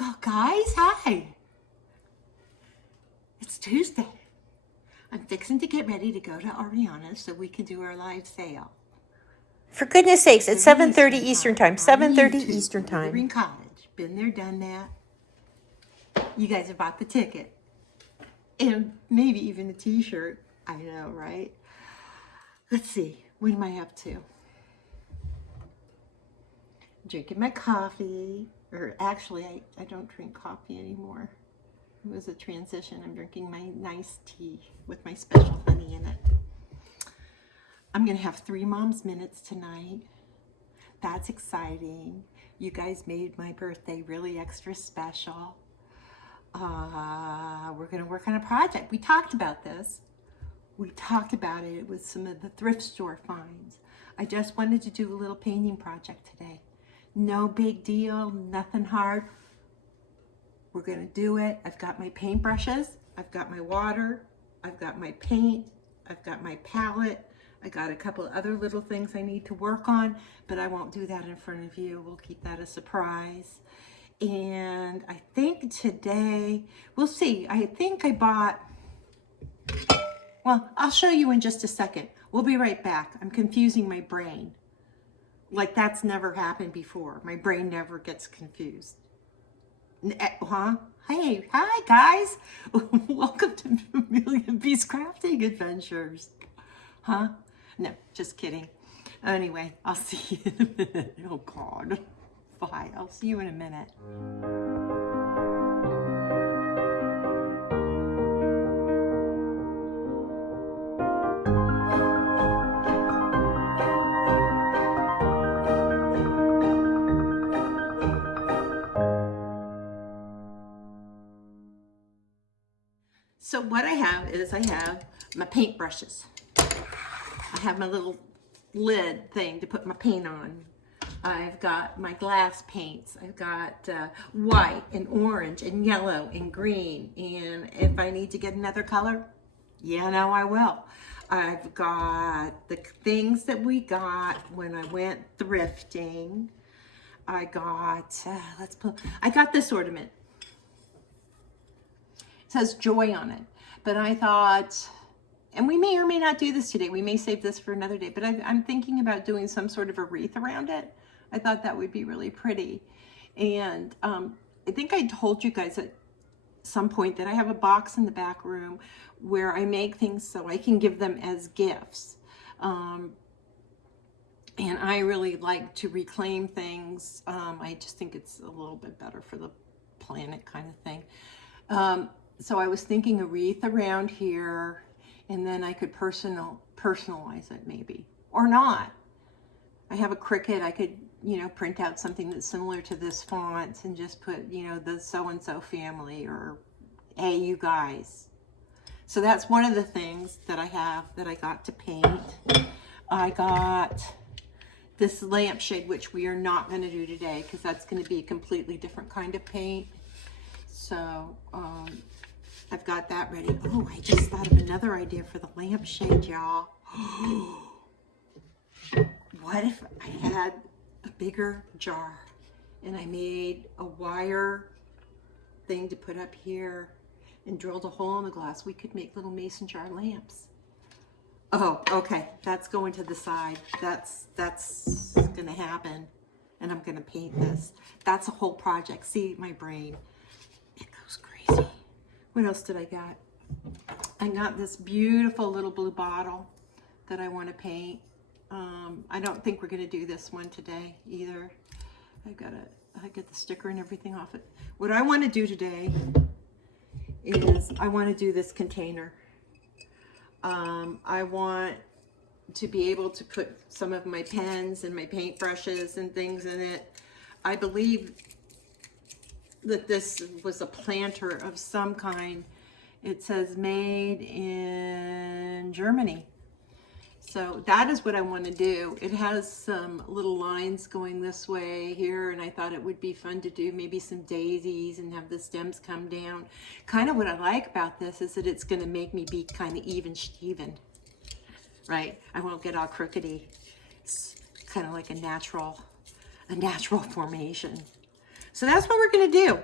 Well, guys, hi. It's Tuesday. I'm fixing to get ready to go to Ariana's so we can do our live sale. For goodness sakes, it's 7:30 Eastern Time. 7:30 Eastern Time. Living Cottage. Been there, done that. You guys have bought the ticket. And maybe even a t-shirt. I know, right? Let's see. What am I up to? Drinking my coffee. Or actually, I don't drink coffee anymore. It was a transition. I'm drinking my nice tea with my special honey in it. I'm going to have 3 Moms Minutes tonight. That's exciting. You guys made my birthday really extra special. We're going to work on a project. We talked about this. We talked about it with some of the thrift store finds. I just wanted to do a little painting project today. No big deal, nothing hard. We're going to do it. I've got my paintbrushes. I've got my water. I've got my paint. I've got my palette. I got a couple of other little things I need to work on, but I won't do that in front of you. We'll keep that a surprise. And I think today, we'll see. I think I bought, well, I'll show you in just a second. We'll be right back. I'm confusing my brain. Like that's never happened before. My brain never gets confused. Huh? Hey, hi guys. Welcome to Amelia B's Crafting Adventures. Huh? No, just kidding. Anyway, I'll see you in a minute. Oh God. Bye. I'll see you in a minute. So what I have is I have my paint brushes. I have my little lid thing to put my paint on. I've got my glass paints. I've got white and orange and yellow and green. And if I need to get another color, yeah, no, I will. I've got the things that we got when I went thrifting. I got, I got this ornament. It says joy on it. But I thought, and we may or may not do this today. We may save this for another day. But I'm thinking about doing some sort of a wreath around it. I thought that would be really pretty. And I think I told you guys at some point that I have a box in the back room where I make things so I can give them as gifts. And I really like to reclaim things. I just think it's a little bit better for the planet kind of thing. So I was thinking a wreath around here, and then I could personalize it maybe, or not. I have a Cricut. I could, print out something that's similar to this font and just put, the so-and-so family or, hey, you guys. So that's one of the things that I have that I got to paint. I got this lampshade, which we are not going to do today because that's going to be a completely different kind of paint. So I've got that ready. Oh, I just thought of another idea for the lampshade, y'all. What if I had a bigger jar and I made a wire thing to put up here and drilled a hole in the glass? We could make little mason jar lamps. Oh, okay. That's going to the side. That's going to happen. And I'm going to paint this. That's a whole project. See, my brain. It goes crazy. What else did I got? I got this beautiful little blue bottle that I want to paint. I don't think we're going to do this one today either. I get the sticker and everything off it. What I want to do today is I want to do this container. I want to be able to put some of my pens and my paintbrushes and things in it. I believe that this was a planter of some kind. It says made in Germany. So that is what I want to do. It has some little lines going this way here, and I thought it would be fun to do maybe some daisies and have the stems come down. Kind of what I like about this is that it's going to make me be kind of even-steven, right? I won't get all crookedy. It's kind of like a natural formation. So that's what we're going to do.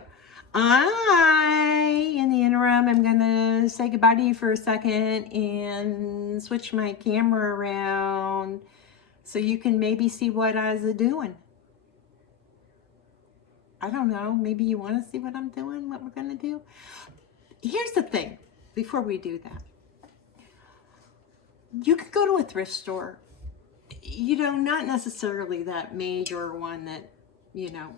In the interim, I'm gonna say goodbye to you for a second and switch my camera around so you can maybe see what I was doing. I don't know, maybe you want to see what I'm doing, what we're gonna do. Here's the thing, before we do that. You could go to a thrift store, you know, not necessarily that major one that, you know,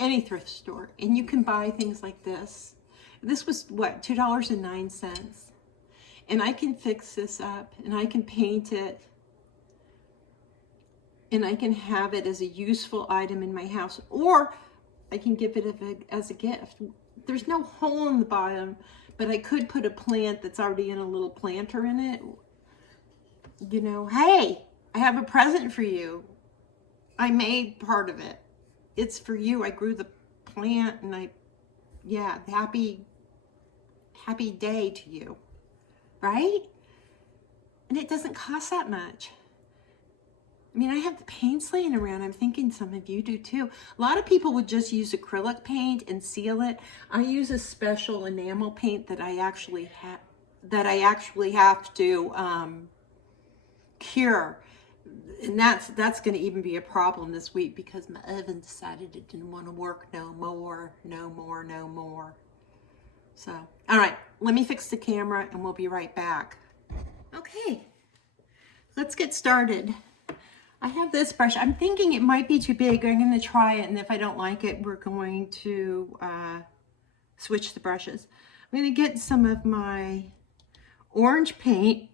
any thrift store, and you can buy things like this. This was what, $2.09, and I can fix this up and I can paint it and I can have it as a useful item in my house, or I can give it as a gift. There's no hole in the bottom, but I could put a plant that's already in a little planter in it. You know, hey, I have a present for you. I made part of it. It's for you. I grew the plant and yeah, happy day to you, right? And it doesn't cost that much. I mean, I have the paints laying around. I'm thinking some of you do too. A lot of people would just use acrylic paint and seal it. I use a special enamel paint that I actually have to cure. And that's going to even be a problem this week because my oven decided it didn't want to work no more. So, all right, let me fix the camera and we'll be right back. Okay, let's get started. I have this brush. I'm thinking it might be too big. I'm going to try it, and if I don't like it, we're going to switch the brushes. I'm going to get some of my orange paint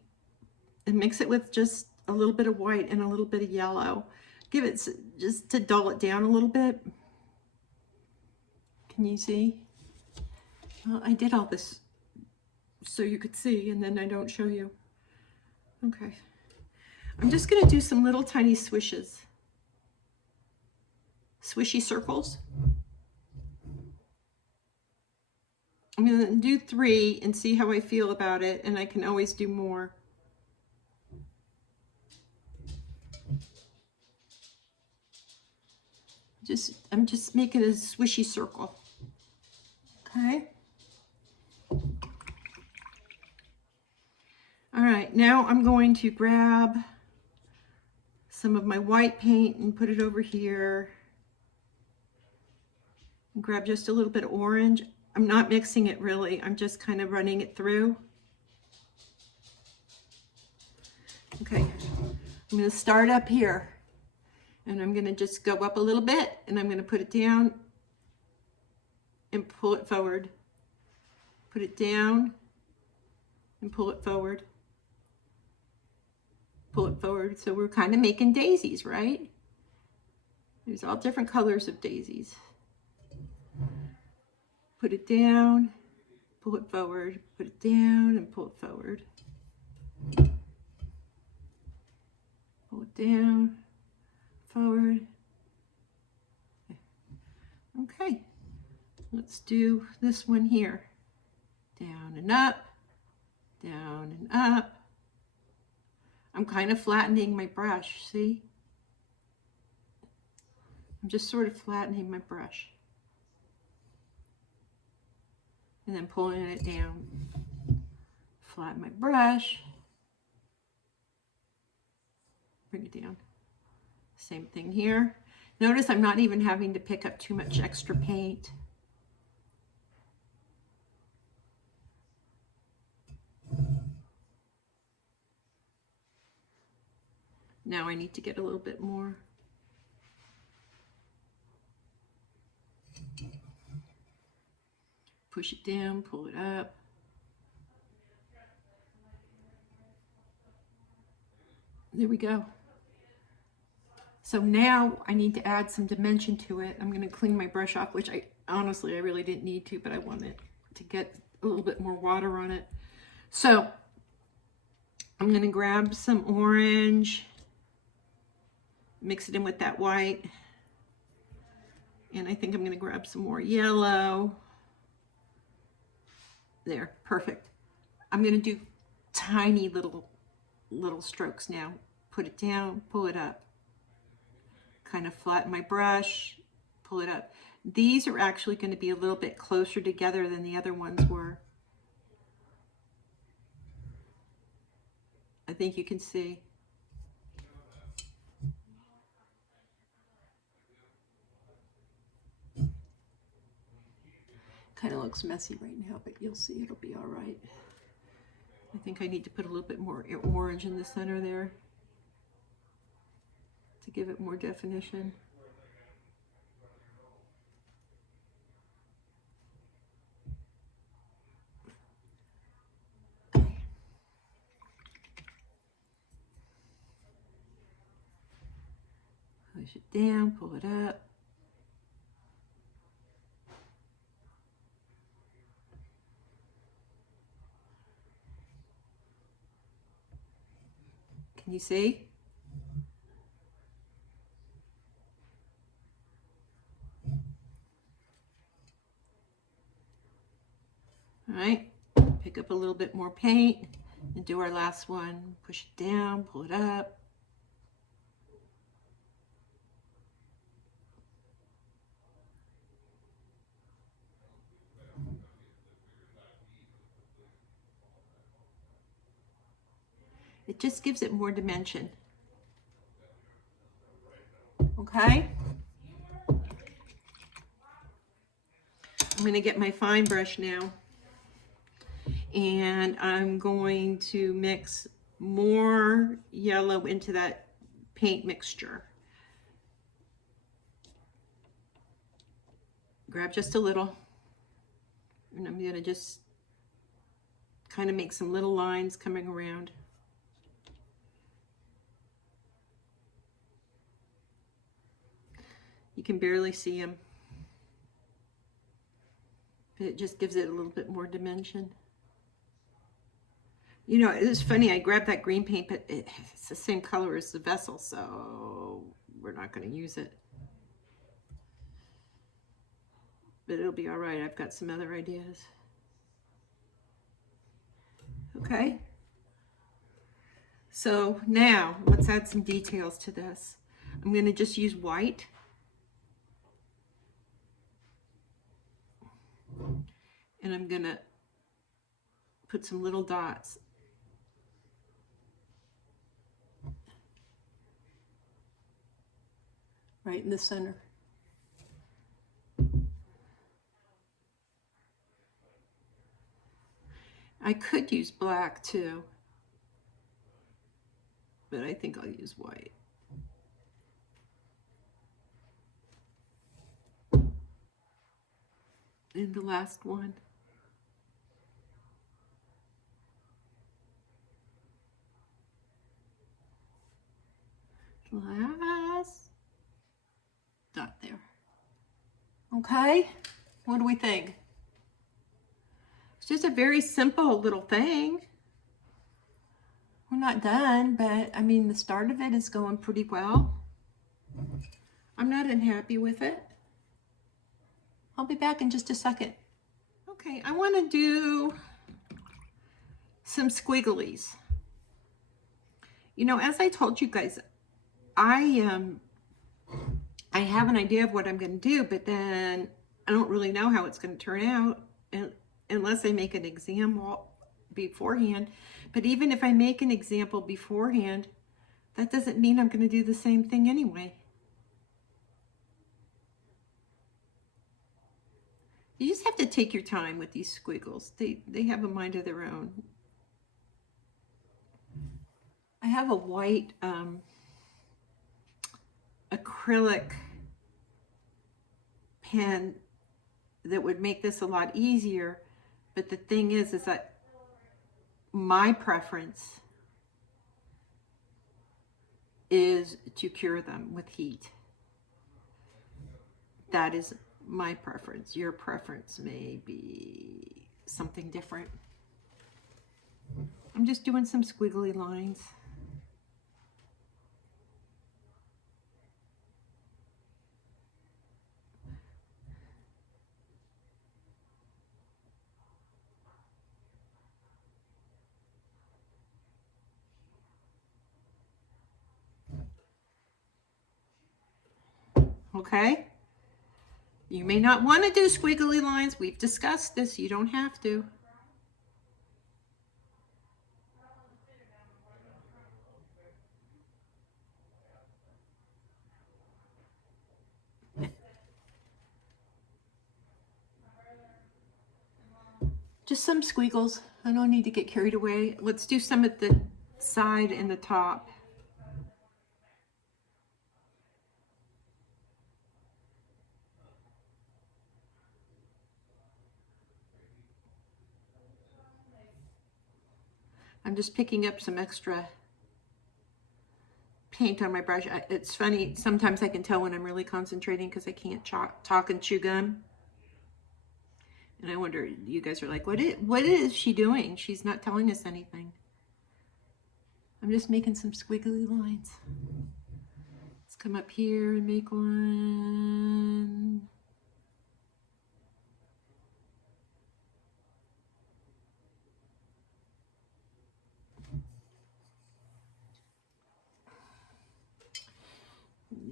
and mix it with just a little bit of white and a little bit of yellow. Give it, just to dull it down a little bit. Can you see? Well, I did all this so you could see, and then I don't show you. Okay. I'm just going to do some little tiny swishes. Swishy circles. I'm going to do 3 and see how I feel about it, and I can always do more. I'm just making a swishy circle. Okay. All right, now I'm going to grab some of my white paint and put it over here. And grab just a little bit of orange. I'm not mixing it really, I'm just kind of running it through. Okay, I'm going to start up here and I'm going to just go up a little bit and I'm going to put it down and pull it forward. Put it down and pull it forward. Pull it forward. So we're kind of making daisies, right? There's all different colors of daisies. Put it down, pull it forward, put it down and pull it forward. Pull it down, forward. Okay, let's do this one here. Down and up, down and up. I'm kind of flattening my brush, see? I'm just sort of flattening my brush. And then pulling it down. Flatten my brush. Bring it down. Same thing here. Notice I'm not even having to pick up too much extra paint. Now I need to get a little bit more. Push it down, pull it up. There we go. So now I need to add some dimension to it. I'm going to clean my brush off, which I really didn't need to, but I wanted to get a little bit more water on it. So I'm going to grab some orange, mix it in with that white, and I think I'm going to grab some more yellow. There, perfect. I'm going to do tiny little strokes now. Put it down, pull it up. Kind of flatten my brush, pull it up. These are actually going to be a little bit closer together than the other ones were. I think you can see. Kind of looks messy right now, but you'll see it'll be all right. I think I need to put a little bit more orange in the center there to give it more definition. Push it down, pull it up. Can you see? All right, pick up a little bit more paint and do our last one. Push it down, pull it up. It just gives it more dimension. Okay? I'm going to get my fine brush now, and I'm going to mix more yellow into that paint mixture. Grab just a little, and I'm going to just kind of make some little lines coming around. You can barely see them, but it just gives it a little bit more dimension. You know, it's funny, I grabbed that green paint, but it's the same color as the vessel, so we're not going to use it. But it'll be all right. I've got some other ideas. Okay. So now let's add some details to this. I'm going to just use white. And I'm going to put some little dots right in the center. I could use black too, but I think I'll use white. And the last one. Last dot there. Okay, what do we think? It's just a very simple little thing. We're not done, but I mean, the start of it is going pretty well. I'm not unhappy with it. I'll be back in just a second. Okay, I want to do some squigglies. You know, as I told you guys, I have an idea of what I'm going to do, but then I don't really know how it's going to turn out unless I make an example beforehand. But even if I make an example beforehand, that doesn't mean I'm going to do the same thing anyway. You just have to take your time with these squiggles. They have a mind of their own. I have a white acrylic pen that would make this a lot easier, but the thing is that my preference is to cure them with heat. That is my preference. Your preference may be something different. I'm just doing some squiggly lines. Okay, You may not want to do squiggly lines. We've discussed this. You don't have to. Just some squiggles. I don't need to get carried away. Let's do some at the side and the top. I'm just picking up some extra paint on my brush. It's funny, sometimes I can tell when I'm really concentrating because I can't talk and chew gum. And I wonder, you guys are like, what is she doing? She's not telling us anything. I'm just making some squiggly lines. Let's come up here and make one.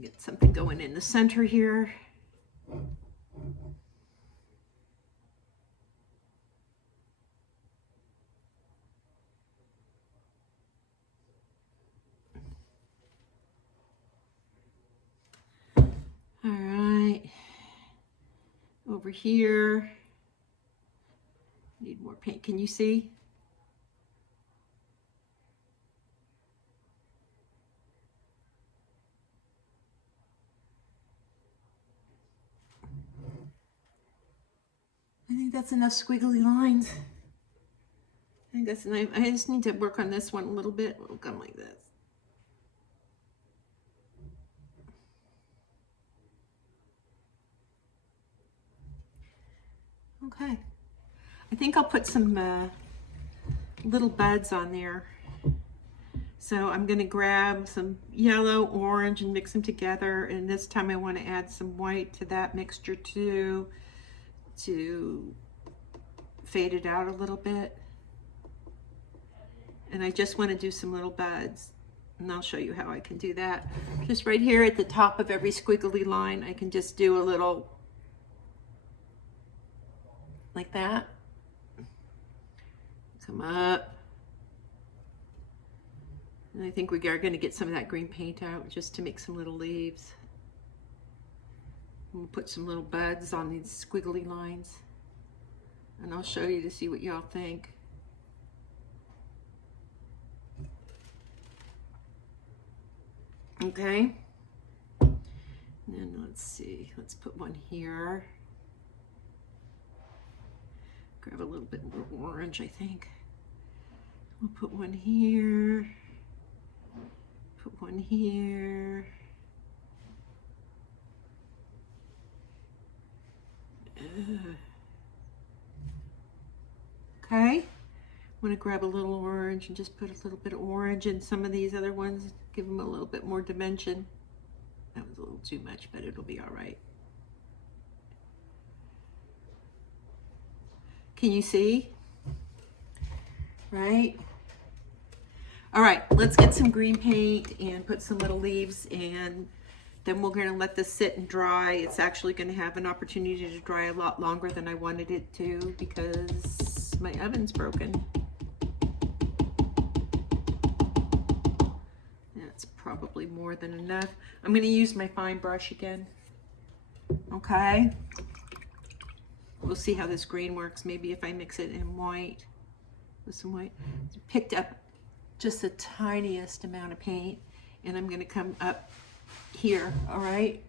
Get something going in the center here. All right, over here, need more paint. Can you see? I think that's enough squiggly lines. I think that's enough. I just need to work on this one a little bit. It'll come like this. Okay. I think I'll put some little buds on there. So I'm going to grab some yellow, orange, and mix them together. And this time I want to add some white to that mixture too, to fade it out a little bit. And I just want to do some little buds. And I'll show you how I can do that. Just right here at the top of every squiggly line, I can just do a little like that. Come up. And I think we are going to get some of that green paint out just to make some little leaves. And we'll put some little buds on these squiggly lines. And I'll show you to see what y'all think. Okay. And then let's see, let's put one here. Grab a little bit more orange, I think. We'll put one here. Put one here. Okay. I'm going to grab a little orange and just put a little bit of orange in some of these other ones, give them a little bit more dimension. That was a little too much, but it'll be all right. Can you see? Right? All right, let's get some green paint and put some little leaves, and then we're going to let this sit and dry. It's actually going to have an opportunity to dry a lot longer than I wanted it to because my oven's broken. That's probably more than enough. I'm going to use my fine brush again. Okay. We'll see how this green works. Maybe if I mix it in white with some white. Picked up just the tiniest amount of paint, and I'm going to come up here, all right?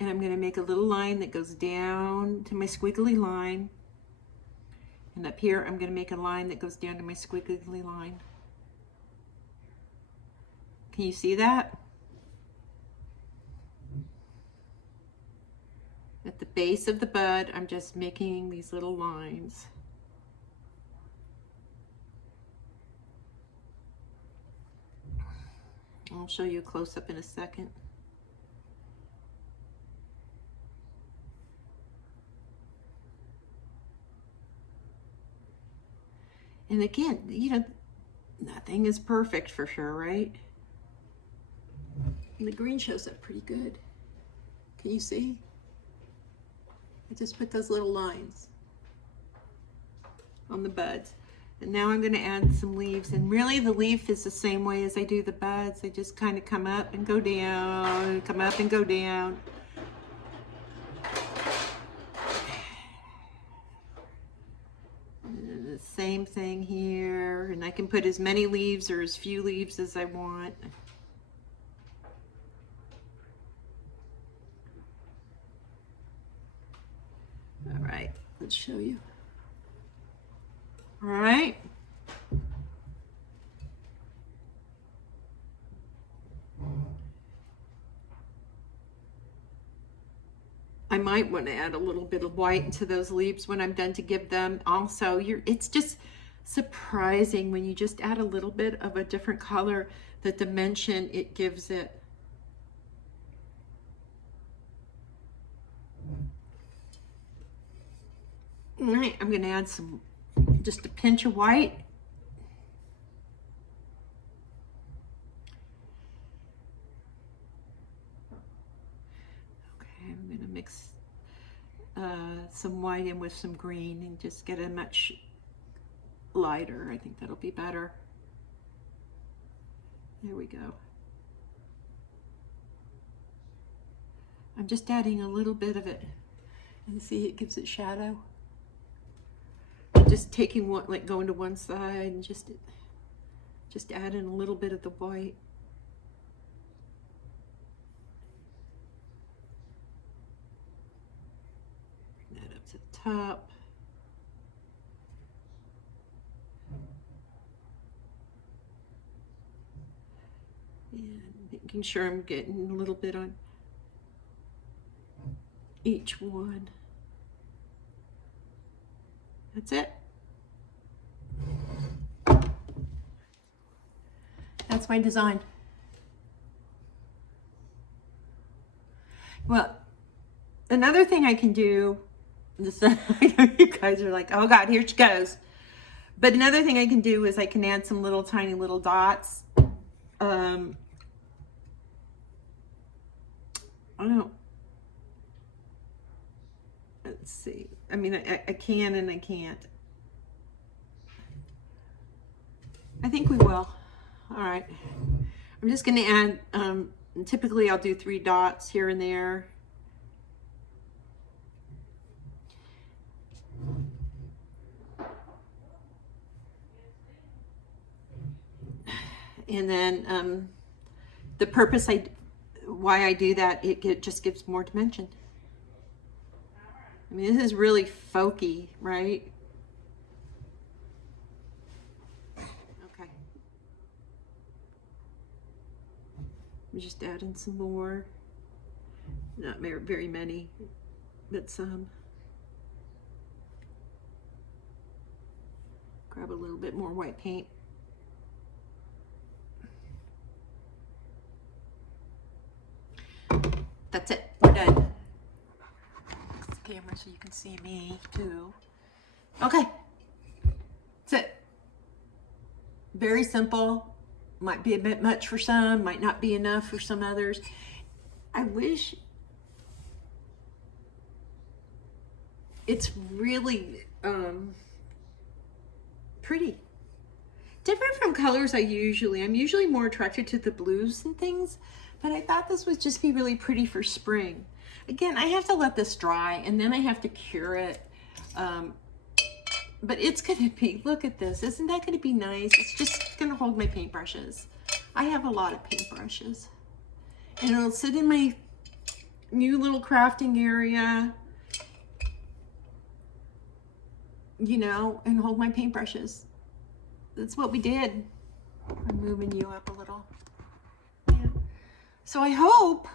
And I'm going to make a little line that goes down to my squiggly line. And up here, I'm going to make a line that goes down to my squiggly line. Can you see that? At the base of the bud, I'm just making these little lines. I'll show you a close-up in a second. And again, you know, nothing is perfect for sure, right? And the green shows up pretty good. Can you see? I just put those little lines on the buds. And now I'm going to add some leaves, and really the leaf is the same way as I do the buds. I just kind of come up and go down, come up and go down. And the same thing here, and I can put as many leaves or as few leaves as I want. All right, let's show you. All right. I might want to add a little bit of white into those leaves when I'm done to give them also. It's just surprising when you just add a little bit of a different color, the dimension it gives it. All right, I'm going to add just a pinch of white. Okay, I'm going to mix some white in with some green and just get a much lighter. I think that'll be better. There we go. I'm just adding a little bit of it. And see, it gives it shadow. Just taking one, like going to one side and just adding a little bit of the white. Bring that up to the top. And making sure I'm getting a little bit on each one. That's it. That's my design. Well, another thing I can do, this, you guys are like, oh God, here she goes. But another thing I can do is I can add some little tiny little dots. I don't know. Let's see. I mean, I can and I can't. I think we will. All right. I'm just going to add, typically I'll do 3 dots here and there. And then the purpose why I do that, it just gives more dimension. I mean, this is really folky, right? Okay. I'm just adding some more. Not very many, but some. Grab a little bit more white paint. That's it. We're done. Camera so you can see me too. Okay, that's it. Very simple. Might be a bit much for some, might not be enough for some others. I wish it's really pretty. Different from colors I'm usually more attracted to the blues and things, but I thought this would just be really pretty for spring. Again, I have to let this dry and then I have to cure it. But it's gonna be, look at this. Isn't that gonna be nice? It's just gonna hold my paintbrushes. I have a lot of paintbrushes. And it'll sit in my new little crafting area, you know, and hold my paintbrushes. That's what we did. I'm moving you up a little. Yeah. So I hope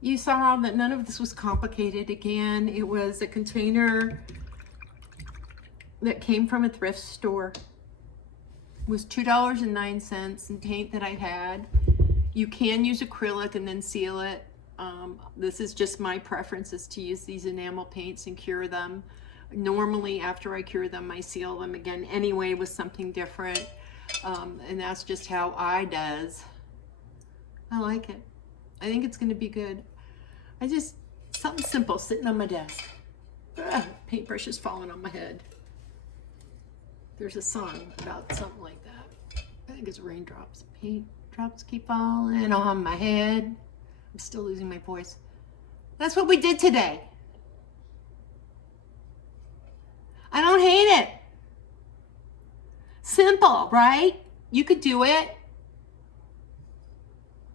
you saw that none of this was complicated. Again, it was a container that came from a thrift store. It was $2.09 in paint that I had. You can use acrylic and then seal it. This is just my preference, is to use these enamel paints and cure them. Normally after I cure them, I seal them again anyway with something different. And that's just how I does. I like it. I think it's going to be good. I just Something simple sitting on my desk. Paintbrush is falling on my head. There's a song about something like that. I think it's raindrops. Paint drops keep falling on my head. I'm still losing my voice. That's what we did today. I don't hate it. Simple, right? You could do it.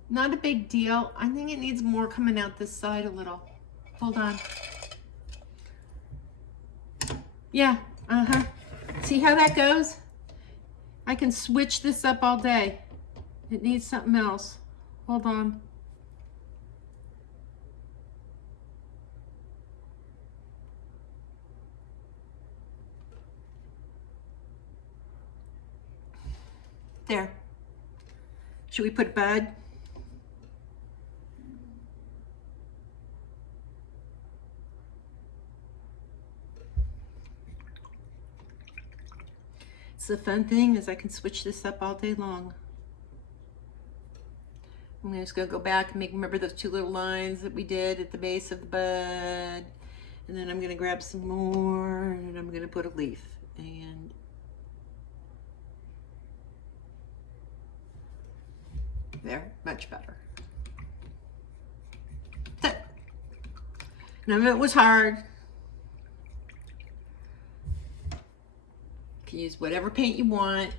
Not a big deal. I think it needs more coming out this side a little. Hold on. Yeah, See how that goes? I can switch this up all day. It needs something else. Hold on. There. Should we put a bud? It's the fun thing is I can switch this up all day long. I'm just gonna go back and remember those two little lines that we did at the base of the bud. And then I'm gonna grab some more and I'm gonna put a leaf. And there, much better. None of it was hard. You can use whatever paint you want.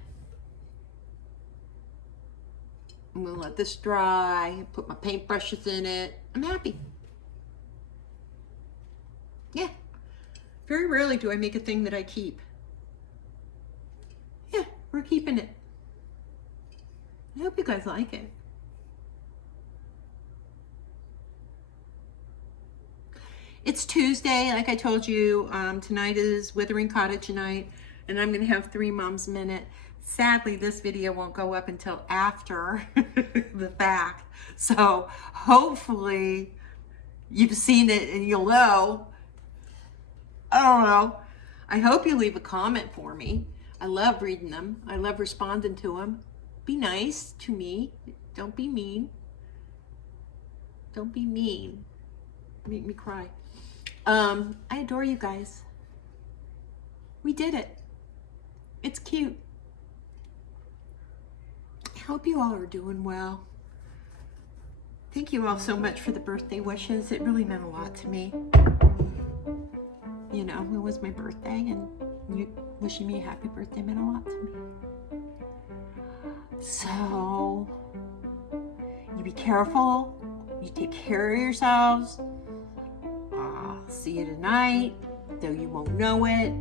I'm gonna let this dry, put my paintbrushes in it. I'm happy. Yeah. Very rarely do I make a thing that I keep. Yeah, we're keeping it. I hope you guys like it. It's Tuesday, like I told you. Tonight is Withering Cottage night, and I'm gonna have 3 Moms Minute. Sadly, this video won't go up until after the fact. So hopefully you've seen it and you'll know. I don't know. I hope you leave a comment for me. I love reading them. I love responding to them. Be nice to me. Don't be mean. Don't be mean. Make me cry. I adore you guys. We did it. It's cute. I hope you all are doing well. Thank you all so much for the birthday wishes. It really meant a lot to me. You know, it was my birthday, and you wishing me a happy birthday meant a lot to me. So, you be careful. You take care of yourselves. See you tonight, though you won't know it.